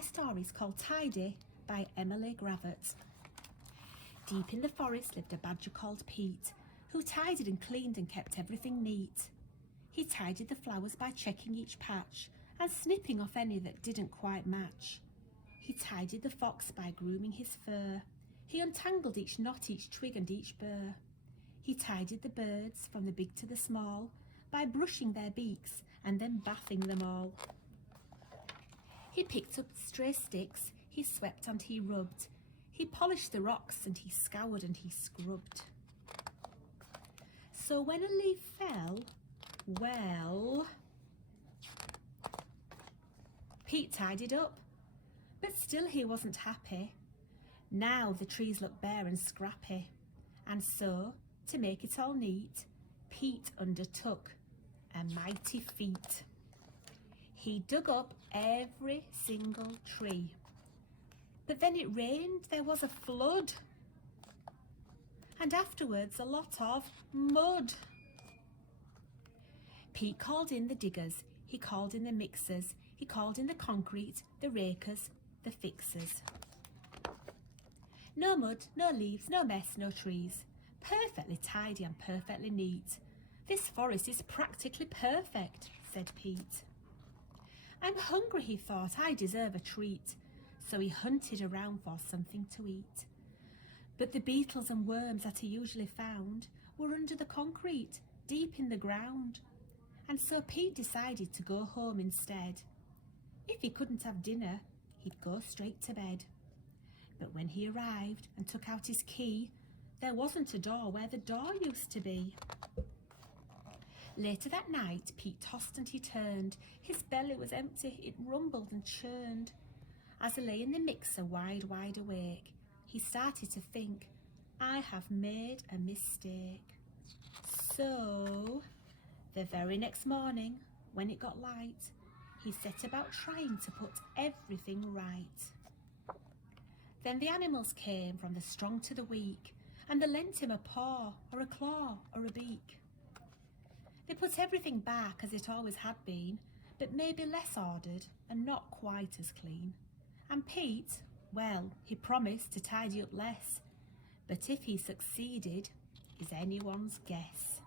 My story is called Tidy by Emily Gravett. Deep in the forest lived a badger called Pete, who tidied and cleaned and kept everything neat. He tidied the flowers by checking each patch and snipping off any that didn't quite match. He tidied the fox by grooming his fur. He untangled each knot, each twig and each burr. He tidied the birds, from the big to the small, by brushing their beaks and then bathing them all. He picked up stray sticks, he swept and he rubbed. He polished the rocks and he scoured and he scrubbed. So when a leaf fell, well, Pete tidied up, but still he wasn't happy. Now the trees looked bare and scrappy, and so, to make it all neat, Pete undertook a mighty feat. He dug up every single tree. But then it rained, there was a flood. And afterwards a lot of mud. Pete called in the diggers, he called in the mixers, he called in the concrete, the rakers, the fixers. No mud, no leaves, no mess, no trees. Perfectly tidy and perfectly neat. This forest is practically perfect, said Pete. I'm hungry, he thought, I deserve a treat. So he hunted around for something to eat. But the beetles and worms that he usually found were under the concrete, deep in the ground. And so Pete decided to go home instead. If he couldn't have dinner, he'd go straight to bed. But when he arrived and took out his key, there wasn't a door where the door used to be. Later that night, Pete tossed and he turned. His belly was empty, it rumbled and churned. As he lay in the mixer, wide awake, he started to think, I have made a mistake. So, the very next morning, when it got light, he set about trying to put everything right. Then the animals came, from the strong to the weak, and they lent him a paw, or a claw, or a beak. They put everything back as it always had been, but maybe less ordered and not quite as clean. And Pete, well, he promised to tidy up less, but if he succeeded is anyone's guess.